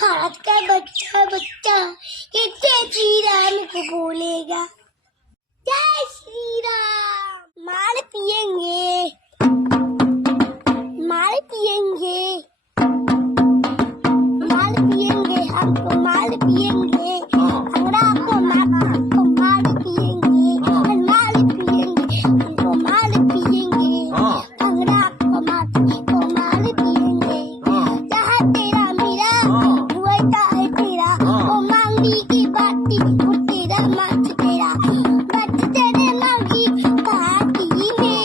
भारत का बच्चा बच्चा कितने श्री राम को बोलेगा। जय श्री राम। माल पिएंगे, माल पिएंगे, माल पिएंगे, हमको माल पिएंगे, अंगड़ा को माल पिएंगे, माल पिएंगे, हमको माल पिएंगे, अंगड़ा को माल पिएंगे। जहाँ तेरा मेरा हुआ है तेरा, वो मांगी की बाती, वो तेरा मत तेरा, बच तेरे मांगी पार्टी में,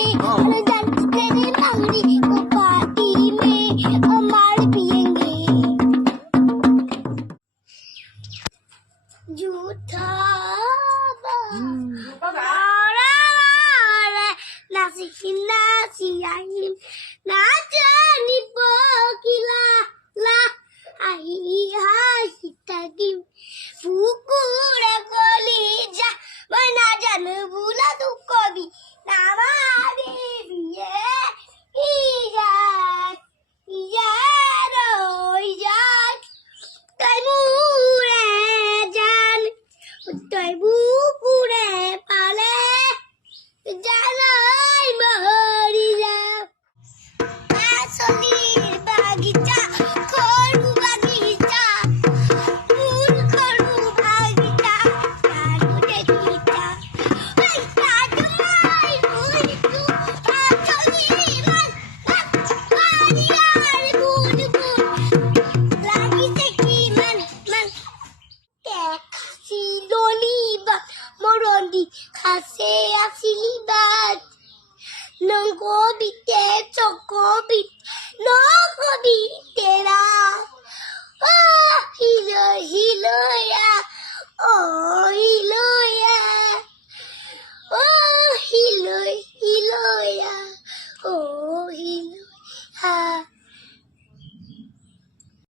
जंत तेरे मांगी वो पार्टी में, वो माल पिएंगे। झूठा nasi ayam najani pokila la ai tagim fukura kolija mana jan bula tu kobi namare biye ijat ijaro ijat taimure jan taimure pale জানাই মরিয়া আসলির বাগিচা করু বাগিচা ফুল করু বাগিচা কারু দেখিচা ওই কাজুমাই বুঝু আসলির বাগিচার বুঝবু লাগিছে কি মান খাসি দলিবা মরন্দি খাসে আসিলিবাদ নঙ্গবি তে চকবি নগবি তেরা হিলো হিলোয়া ও